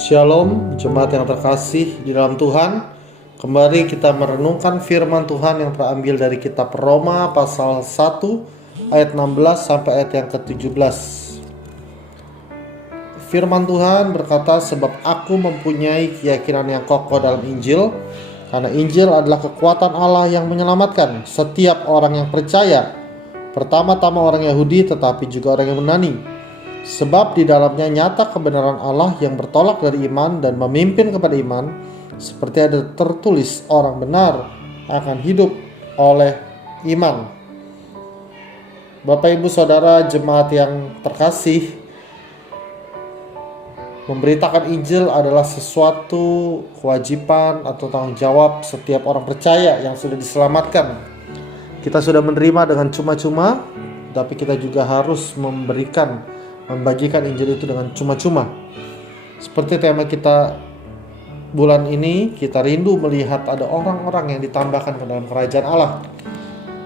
Shalom, jemaat yang terkasih di dalam Tuhan. Kembali kita merenungkan firman Tuhan yang terambil dari kitab Roma pasal 1 ayat 16 sampai ayat yang ke-17. Firman Tuhan berkata, sebab aku mempunyai keyakinan yang kokoh dalam Injil, karena Injil adalah kekuatan Allah yang menyelamatkan setiap orang yang percaya, pertama-tama orang Yahudi tetapi juga orang Yunani. Sebab di dalamnya nyata kebenaran Allah yang bertolak dari iman dan memimpin kepada iman, seperti ada tertulis, orang benar akan hidup oleh iman. Bapak, Ibu, Saudara, jemaat yang terkasih, memberitakan Injil adalah sesuatu kewajiban atau tanggung jawab setiap orang percaya yang sudah diselamatkan. Kita sudah menerima dengan cuma-cuma, tapi kita juga harus membagikan Injil itu dengan cuma-cuma. Seperti tema kita bulan ini, kita rindu melihat ada orang-orang yang ditambahkan ke dalam kerajaan Allah.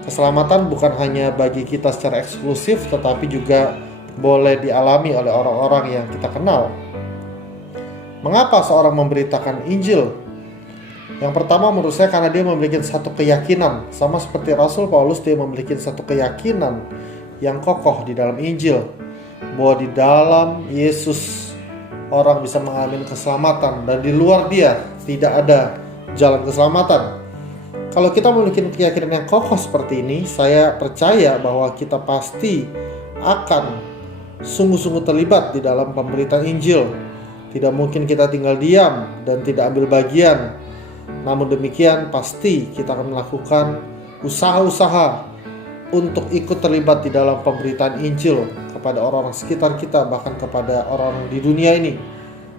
Keselamatan bukan hanya bagi kita secara eksklusif, tetapi juga boleh dialami oleh orang-orang yang kita kenal. Mengapa seorang memberitakan Injil? Yang pertama menurut saya karena dia memiliki satu keyakinan. Sama seperti Rasul Paulus, dia memiliki satu keyakinan yang kokoh di dalam Injil, bahwa di dalam Yesus orang bisa mengalami keselamatan, dan di luar dia tidak ada jalan keselamatan. Kalau kita memiliki keyakinan yang kokoh seperti ini, saya percaya bahwa kita pasti akan sungguh-sungguh terlibat di dalam pemberitaan Injil. Tidak mungkin kita tinggal diam dan tidak ambil bagian. Namun demikian pasti kita akan melakukan usaha-usaha untuk ikut terlibat di dalam pemberitaan Injil kepada orang-orang sekitar kita, bahkan kepada orang-orang di dunia ini,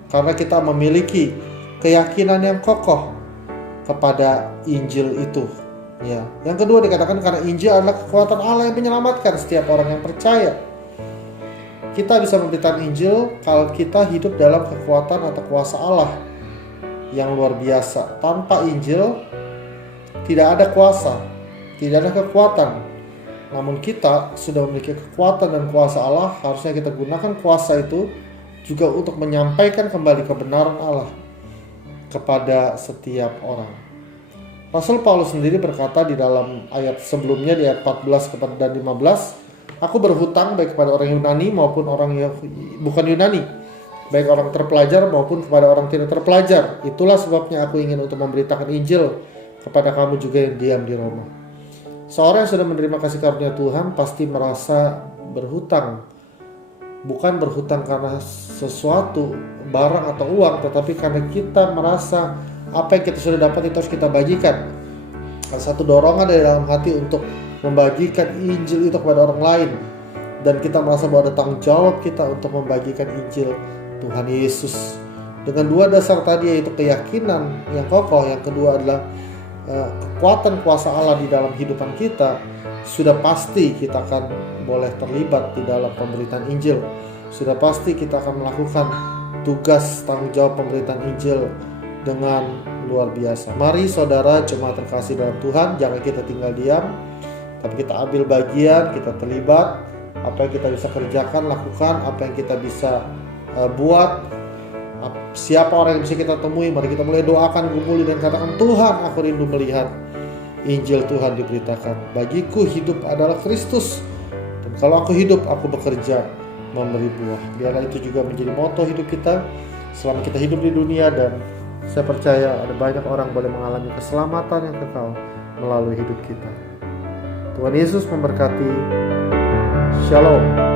karena kita memiliki keyakinan yang kokoh kepada Injil itu. Ya. Yang kedua dikatakan karena Injil adalah kekuatan Allah yang menyelamatkan setiap orang yang percaya. Kita bisa memberitakan Injil kalau kita hidup dalam kekuatan atau kuasa Allah yang luar biasa. Tanpa Injil tidak ada kuasa, tidak ada kekuatan. Namun kita sudah memiliki kekuatan dan kuasa Allah, harusnya kita gunakan kuasa itu juga untuk menyampaikan kembali kebenaran Allah kepada setiap orang. Rasul Paulus sendiri berkata di dalam ayat sebelumnya, di ayat 14 dan 15, aku berhutang baik kepada orang Yunani maupun orang yang bukan Yunani, baik orang terpelajar maupun kepada orang tidak terpelajar. Itulah sebabnya aku ingin untuk memberitakan Injil kepada kamu juga yang diam di Roma. Seorang yang sudah menerima kasih karunia Tuhan pasti merasa berhutang. Bukan berhutang karena sesuatu, barang atau uang, tetapi karena kita merasa apa yang kita sudah dapat itu harus kita bagikan. Satu dorongan dari dalam hati untuk membagikan Injil itu kepada orang lain. Dan kita merasa bahwa ada tanggung jawab kita untuk membagikan Injil Tuhan Yesus. Dengan dua dasar tadi, yaitu keyakinan yang kokoh, yang kedua adalah kekuatan kuasa Allah di dalam kehidupan kita, sudah pasti kita akan boleh terlibat di dalam pemberitaan Injil. Sudah pasti kita akan melakukan tugas tanggung jawab pemberitaan Injil dengan luar biasa. Mari saudara jemaat terkasih dalam Tuhan, jangan kita tinggal diam, tapi kita ambil bagian, kita terlibat. Apa yang kita bisa kerjakan, lakukan. Apa yang kita bisa buat, siapa orang yang bisa kita temui, mari kita mulai doakan, kumpuli dan katakan, Tuhan, aku rindu melihat Injil Tuhan diberitakan. Bagiku hidup adalah Kristus, dan kalau aku hidup, aku bekerja memberi buah. Biarlah itu juga menjadi moto hidup kita selama kita hidup di dunia, dan saya percaya ada banyak orang boleh mengalami keselamatan yang kekal melalui hidup kita. Tuhan Yesus memberkati. Shalom.